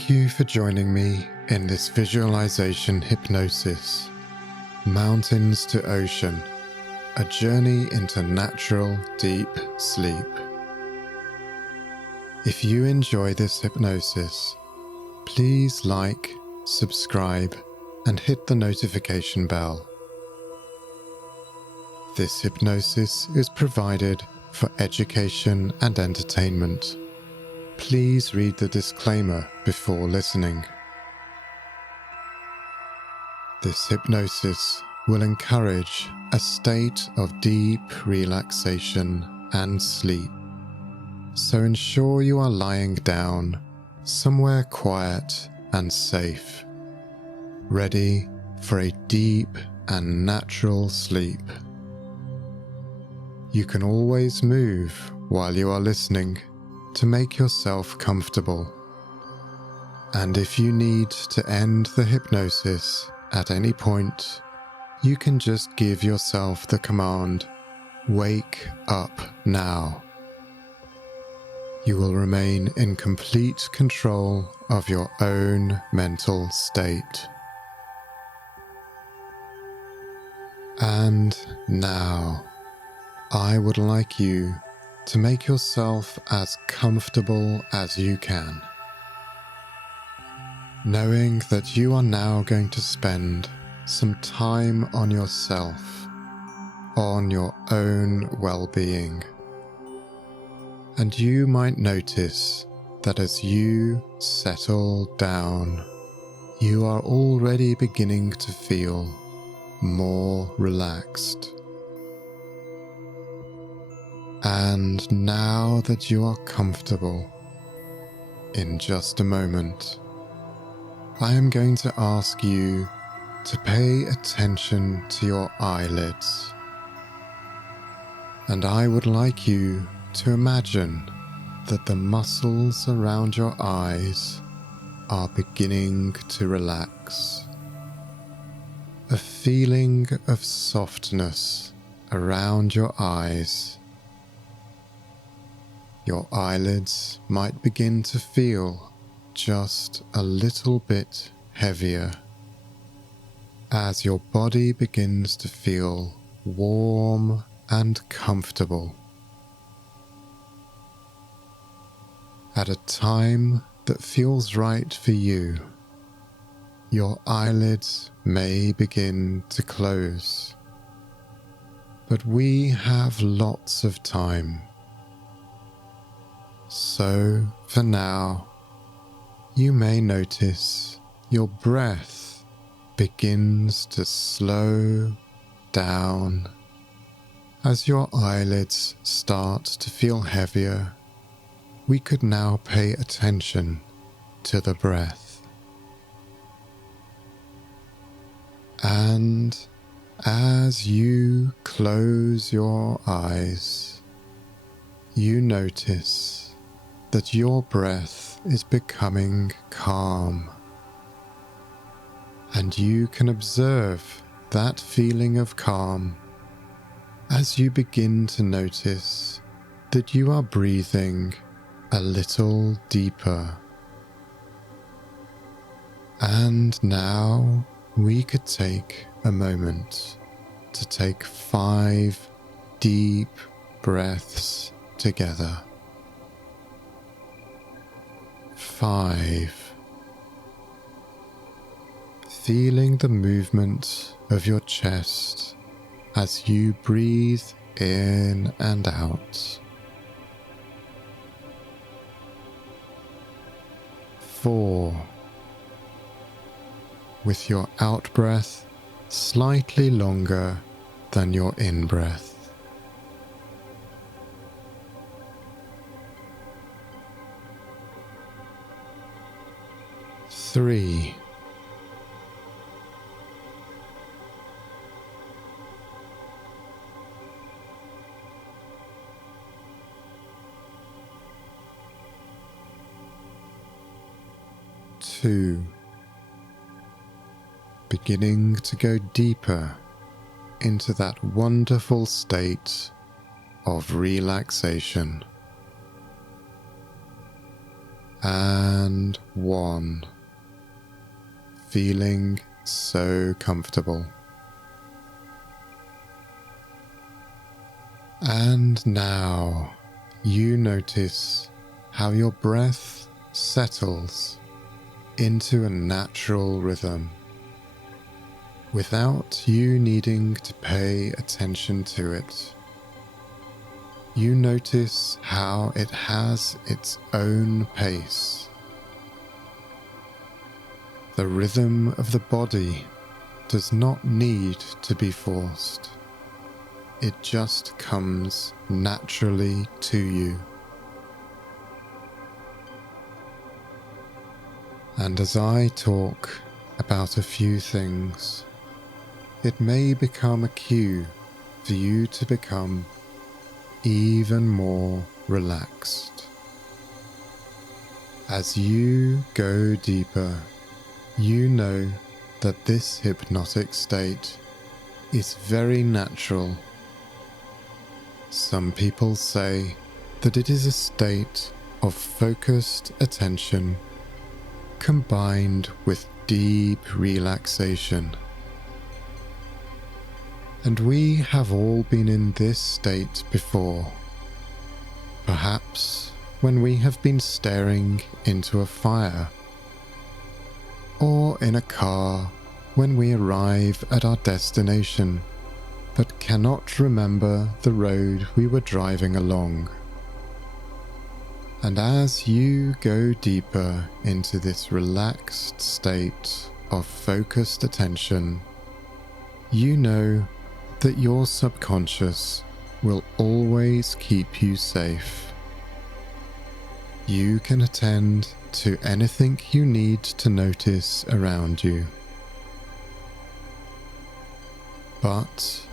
Thank you for joining me in this visualization hypnosis, Mountains to Ocean, a journey into natural, deep sleep. If you enjoy this hypnosis, please like, subscribe, and hit the notification bell. This hypnosis is provided for education and entertainment. Please read the disclaimer before listening. This hypnosis will encourage a state of deep relaxation and sleep, so ensure you are lying down somewhere quiet and safe, ready for a deep and natural sleep. You can always move while you are listening to make yourself comfortable. And if you need to end the hypnosis at any point, you can just give yourself the command, "Wake up now." You will remain in complete control of your own mental state. And now, I would like you to make yourself as comfortable as you can, knowing that you are now going to spend some time on yourself, on your own well-being. And you might notice that as you settle down, you are already beginning to feel more relaxed. And now that you are comfortable, in just a moment, I am going to ask you to pay attention to your eyelids. And I would like you to imagine that the muscles around your eyes are beginning to relax. A feeling of softness around your eyes. Your eyelids might begin to feel just a little bit heavier as your body begins to feel warm and comfortable. At a time that feels right for you, your eyelids may begin to close, but we have lots of time. So, for now, you may notice your breath begins to slow down as your eyelids start to feel heavier. We could now pay attention to the breath. And as you close your eyes, you notice that your breath is becoming calm, and you can observe that feeling of calm as you begin to notice that you are breathing a little deeper. And now we could take a moment to take 5 deep breaths together. 5. Feeling the movement of your chest as you breathe in and out. 4. With your out-breath slightly longer than your in-breath. 3. 2. Beginning to go deeper into that wonderful state of relaxation. And 1. on, feeling so comfortable. And now you notice how your breath settles into a natural rhythm without you needing to pay attention to it. You notice how it has its own pace. The rhythm of the body does not need to be forced. It just comes naturally to you. And as I talk about a few things, it may become a cue for you to become even more relaxed. As you go deeper, you know that this hypnotic state is very natural. Some people say that it is a state of focused attention combined with deep relaxation. And we have all been in this state before, perhaps when we have been staring into a fire, or in a car when we arrive at our destination but cannot remember the road we were driving along. And as you go deeper into this relaxed state of focused attention, you know that your subconscious will always keep you safe. You can attend to anything you need to notice around you. But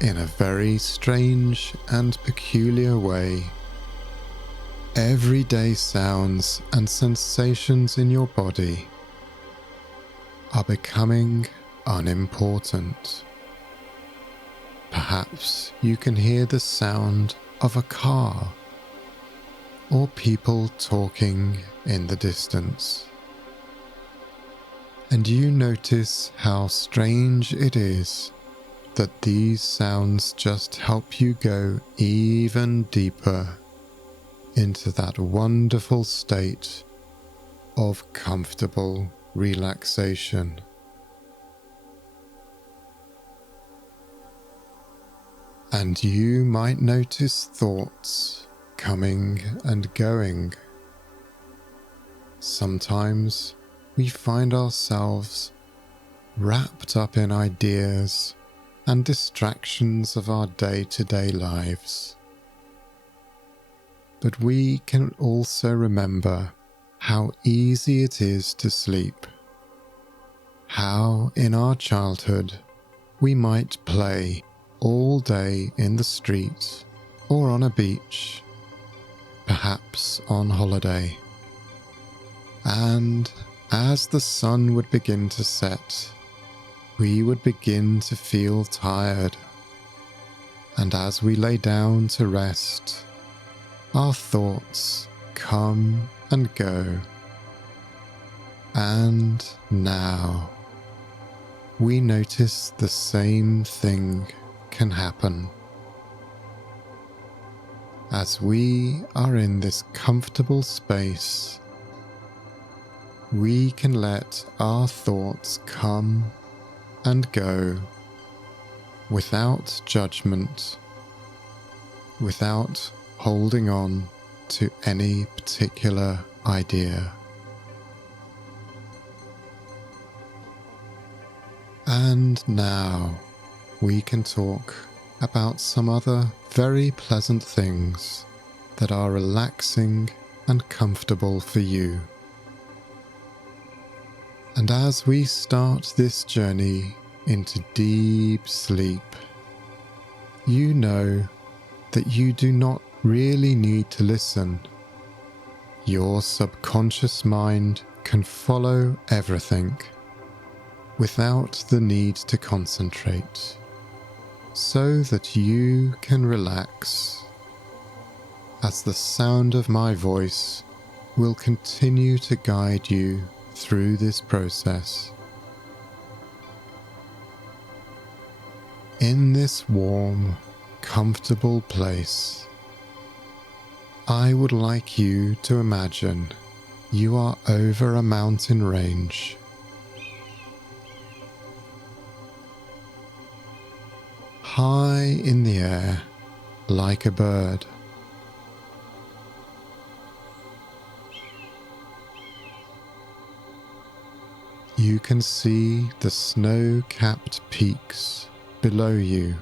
in a very strange and peculiar way, everyday sounds and sensations in your body are becoming unimportant. Perhaps you can hear the sound of a car or people talking in the distance, and you notice how strange it is that these sounds just help you go even deeper into that wonderful state of comfortable relaxation. And you might notice thoughts coming and going. Sometimes we find ourselves wrapped up in ideas and distractions of our day-to-day lives. But we can also remember how easy it is to sleep, how in our childhood we might play all day in the street or on a beach, perhaps on holiday. And as the sun would begin to set, we would begin to feel tired. And as we lay down to rest, our thoughts come and go. And now we notice the same thing can happen. As we are in this comfortable space, we can let our thoughts come and go without judgment, without holding on to any particular idea. And now we can talk about some other very pleasant things that are relaxing and comfortable for you. And as we start this journey into deep sleep, you know that you do not really need to listen. Your subconscious mind can follow everything without the need to concentrate, so that you can relax, as the sound of my voice will continue to guide you through this process. In this warm, comfortable place, I would like you to imagine you are over a mountain range. High in the air, like a bird. You can see the snow-capped peaks below you.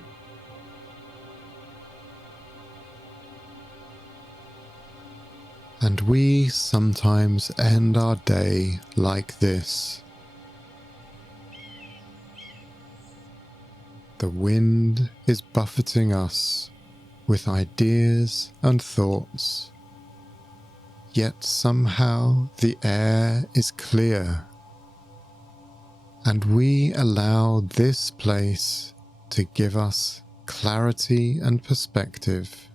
And we sometimes end our day like this. The wind is buffeting us with ideas and thoughts, yet somehow the air is clear, and we allow this place to give us clarity and perspective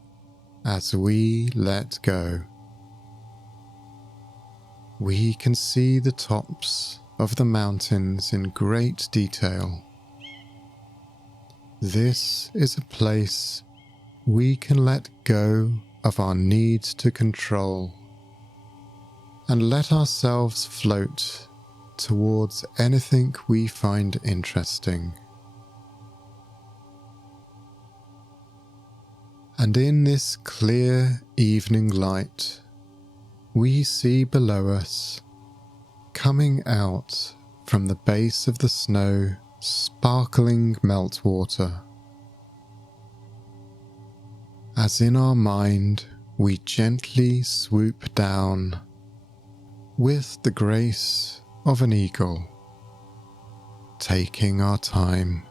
as we let go. We can see the tops of the mountains in great detail. This is a place we can let go of our need to control and let ourselves float towards anything we find interesting. And in this clear evening light, we see below us, coming out from the base of the snow, sparkling meltwater. As in our mind, we gently swoop down with the grace of an eagle, taking our time.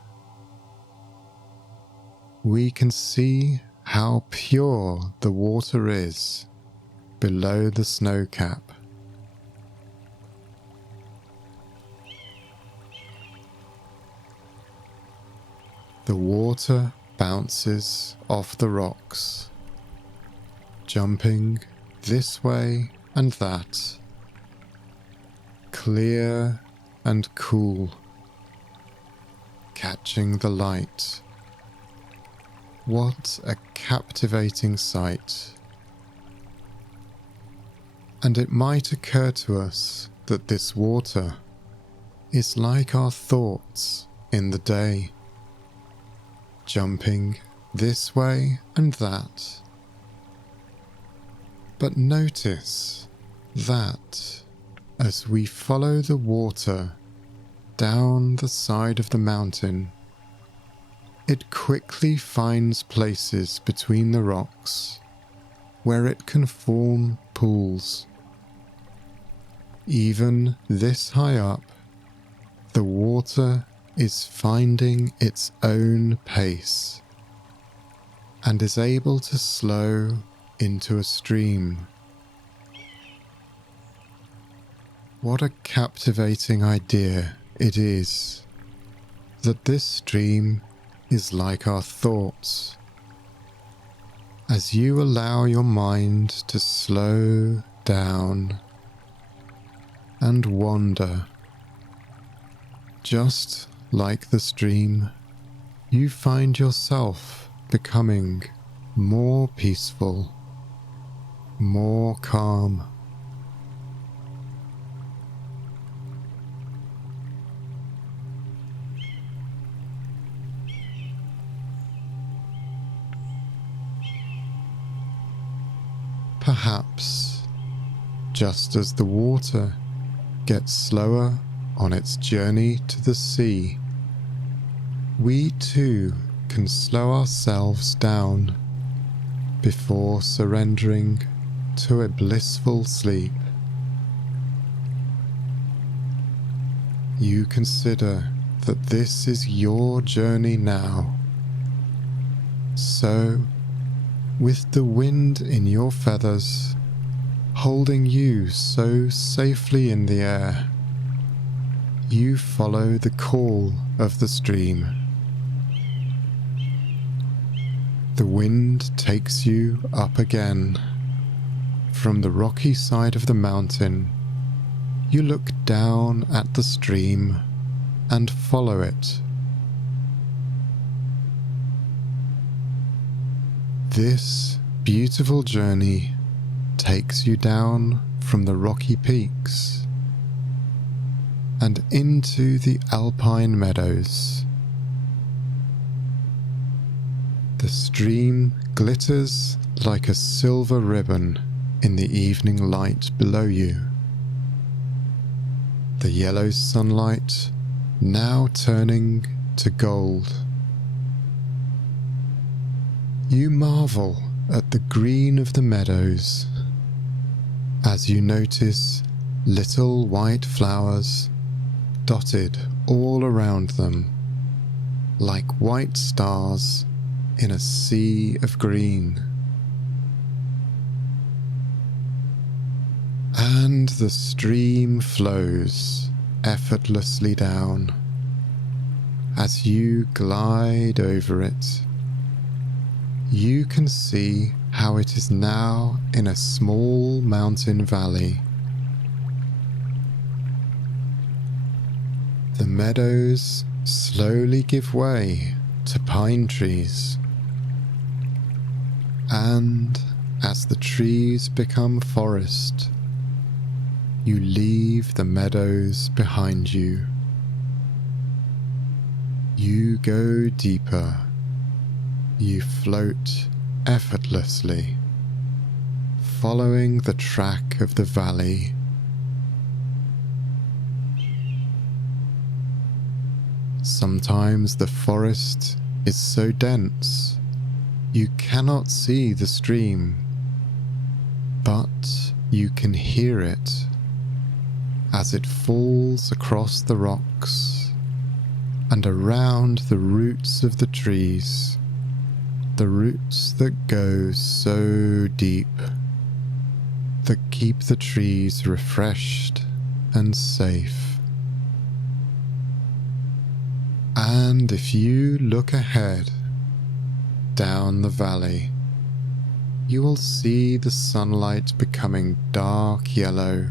We can see how pure the water is below the snow cap. The water bounces off the rocks, jumping this way and that, clear and cool, catching the light. What a captivating sight! And it might occur to us that this water is like our thoughts in the day, jumping this way and that. But notice that as we follow the water down the side of the mountain, it quickly finds places between the rocks where it can form pools. Even this high up, the water is finding its own pace and is able to slow into a stream. What a captivating idea it is that this stream is like our thoughts. As you allow your mind to slow down and wander, just like the stream, you find yourself becoming more peaceful, more calm. Perhaps, just as the water gets slower on its journey to the sea, we too can slow ourselves down before surrendering to a blissful sleep. You consider that this is your journey now. So, with the wind in your feathers, holding you so safely in the air, you follow the call of the stream. The wind takes you up again from the rocky side of the mountain you look down at the stream and follow it. This beautiful journey takes you down from the rocky peaks and into the alpine meadows. The stream glitters like a silver ribbon in the evening light below you. The yellow sunlight now turning to gold. You marvel at the green of the meadows as you notice little white flowers dotted all around them like white stars in a sea of green. And the stream flows effortlessly down as you glide over it. You can see how it is now in a small mountain valley. The meadows slowly give way to pine trees, and as the trees become forest, you leave the meadows behind you. You go deeper. You float effortlessly, following the track of the valley. Sometimes the forest is so dense you cannot see the stream, but you can hear it as it falls across the rocks and around the roots of the trees. The roots that go so deep, that keep the trees refreshed and safe. And if you look ahead, down the valley, you will see the sunlight becoming dark yellow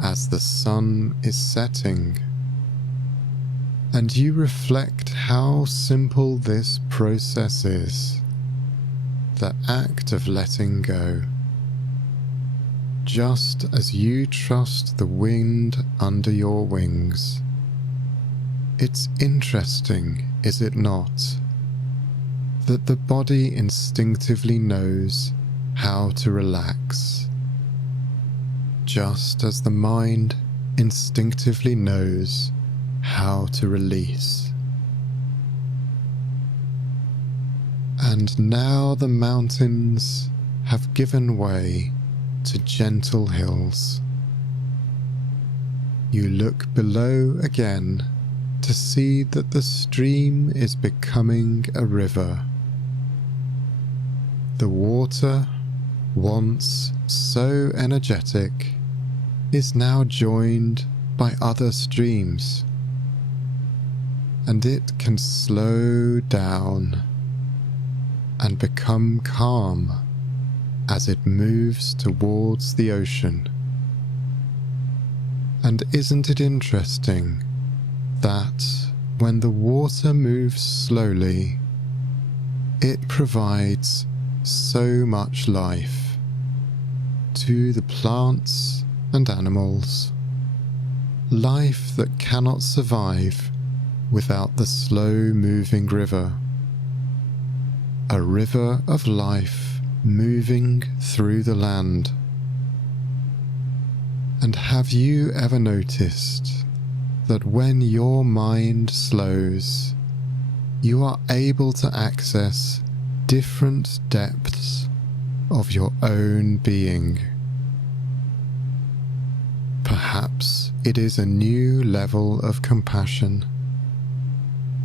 as the sun is setting. And you reflect how simple this process is, the act of letting go. Just as you trust the wind under your wings. It's interesting, is it not, that the body instinctively knows how to relax, just as the mind instinctively knows how to release. And now the mountains have given way to gentle hills. You look below again to see that the stream is becoming a river. The water, once so energetic, is now joined by other streams, and it can slow down and become calm as it moves towards the ocean. And isn't it interesting that when the water moves slowly, it provides so much life to the plants and animals, life that cannot survive without the slow-moving river, a river of life moving through the land. And have you ever noticed that when your mind slows, you are able to access different depths of your own being? Perhaps it is a new level of compassion,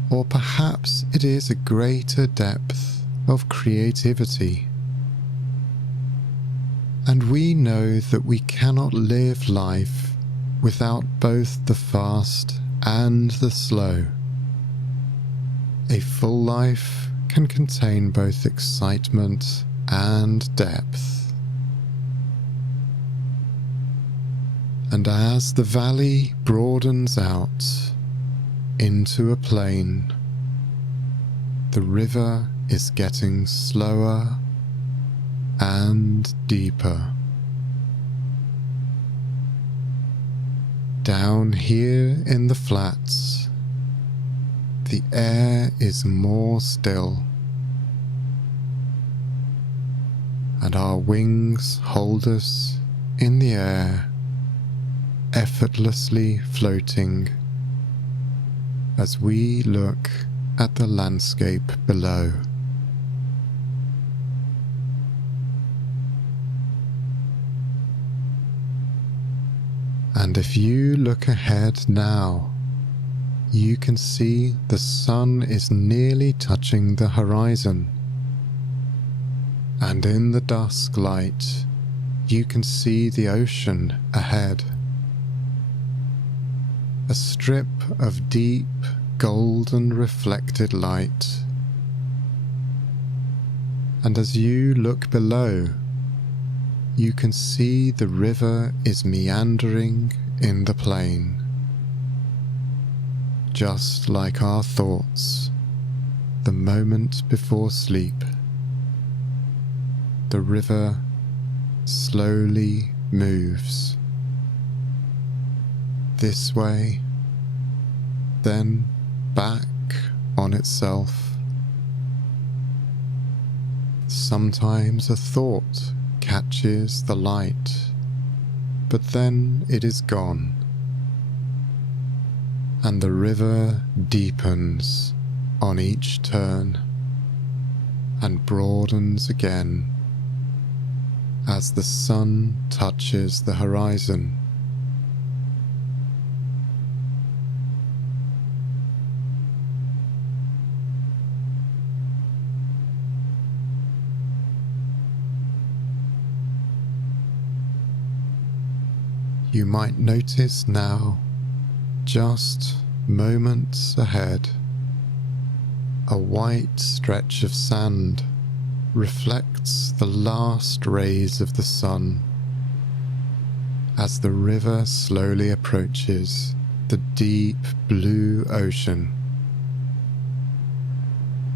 or perhaps it is a greater depth of creativity. And we know that we cannot live life without both the fast and the slow. A full life can contain both excitement and depth. And as the valley broadens out into a plain, the river is getting slower and deeper. Down here in the flats, the air is more still, and our wings hold us in the air, effortlessly floating as we look at the landscape below. And if you look ahead now, you can see the sun is nearly touching the horizon. And in the dusk light, you can see the ocean ahead. A strip of deep, golden reflected light. And as you look below, you can see the river is meandering in the plain, just like our thoughts the moment before sleep. The river slowly moves this way, then back on itself. Sometimes a thought catches the light, but then it is gone, and the river deepens on each turn and broadens again as the sun touches the horizon. You might notice now, just moments ahead, a white stretch of sand reflects the last rays of the sun as the river slowly approaches the deep blue ocean.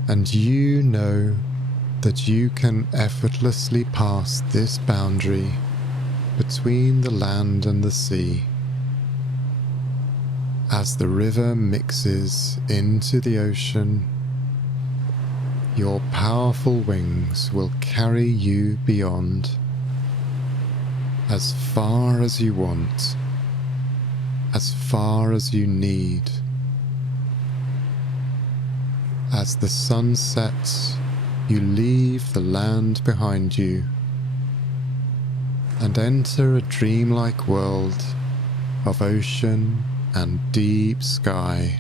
And you know that you can effortlessly pass this boundary between the land and the sea. As the river mixes into the ocean, your powerful wings will carry you beyond, as far as you want, as far as you need. As the sun sets, you leave the land behind you and enter a dreamlike world of ocean and deep sky.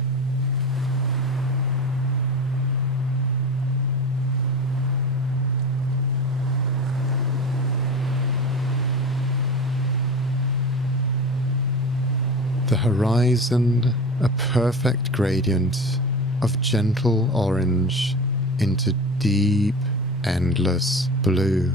The horizon, a perfect gradient of gentle orange into deep, endless blue.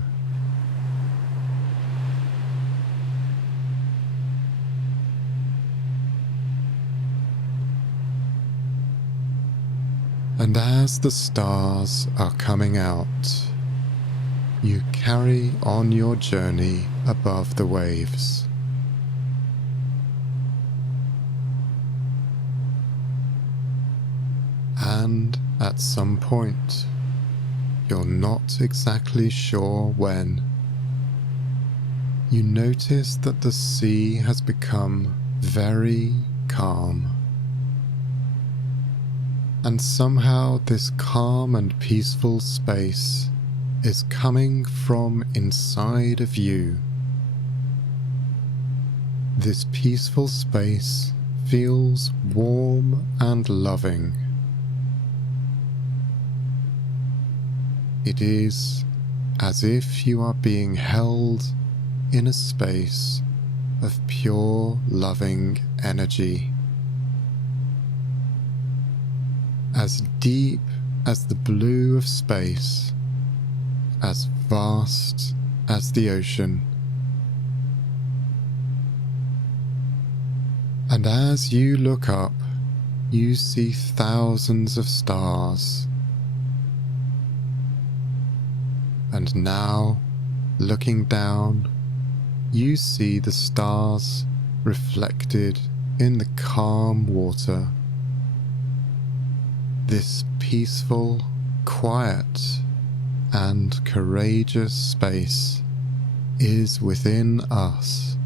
And as the stars are coming out, you carry on your journey above the waves. And at some point, you're not exactly sure when, you notice that the sea has become very calm. And somehow this calm and peaceful space is coming from inside of you. This peaceful space feels warm and loving. It is as if you are being held in a space of pure, loving energy. As deep as the blue of space, as vast as the ocean. And as you look up, you see thousands of stars. And now, looking down, you see the stars reflected in the calm water. This peaceful, quiet, and courageous space is within us.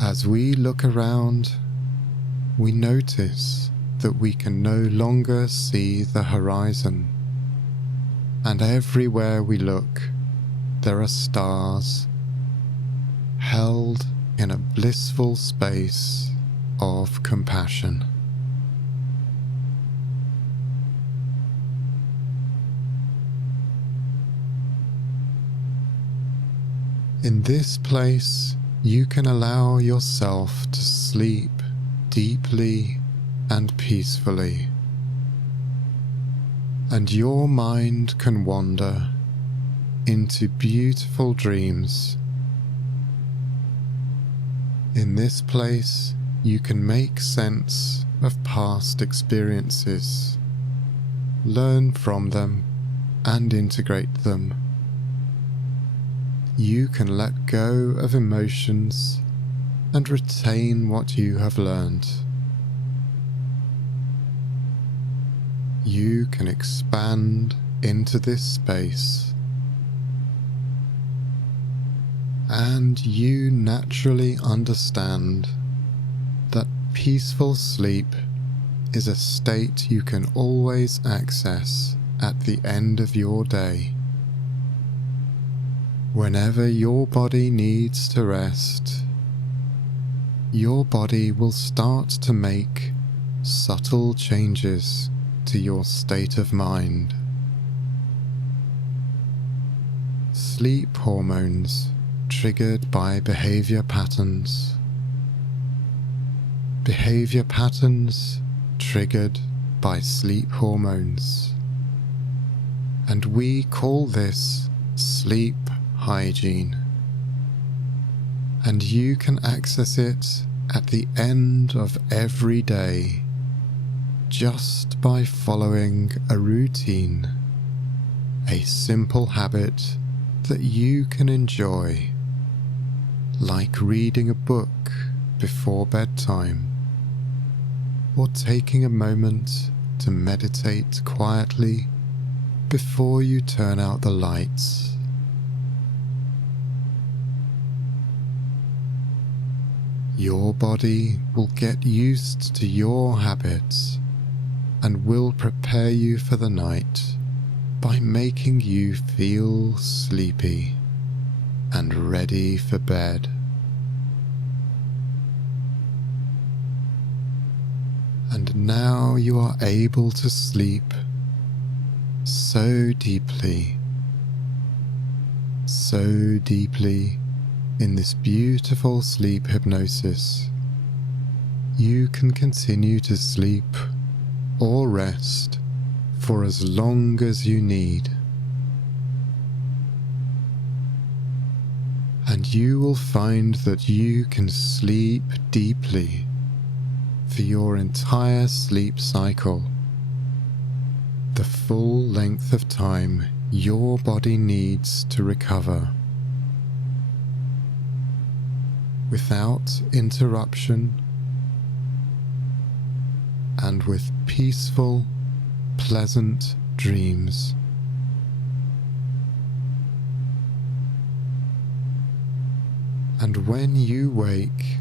As we look around, we notice that we can no longer see the horizon, and everywhere we look, there are stars, held in a blissful space of compassion. In this place, you can allow yourself to sleep deeply and peacefully, and your mind can wander into beautiful dreams. In this place, you can make sense of past experiences, learn from them, and integrate them. You can let go of emotions and retain what you have learned. You can expand into this space, and you naturally understand that peaceful sleep is a state you can always access at the end of your day. Whenever your body needs to rest, your body will start to make subtle changes to your state of mind. Sleep hormones triggered by behavior patterns. Behavior patterns triggered by sleep hormones. And we call this sleep hygiene. And you can access it at the end of every day just by following a routine, a simple habit that you can enjoy, like reading a book before bedtime, or taking a moment to meditate quietly before you turn out the lights. Your body will get used to your habits and will prepare you for the night by making you feel sleepy and ready for bed. And now you are able to sleep so deeply in this beautiful sleep hypnosis. You can continue to sleep or rest for as long as you need. And you will find that you can sleep deeply for your entire sleep cycle, the full length of time your body needs to recover, without interruption and with peaceful, pleasant dreams. And when you wake,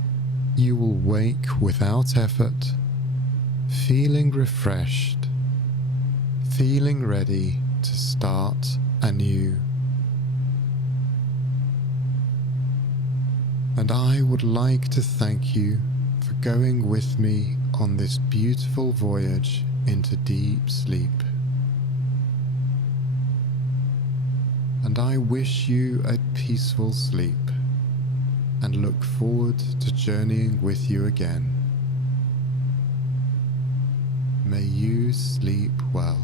you will wake without effort, feeling refreshed, feeling ready to start anew. And I would like to thank you for going with me on this beautiful voyage into deep sleep. And I wish you a peaceful sleep and look forward to journeying with you again. May you sleep well.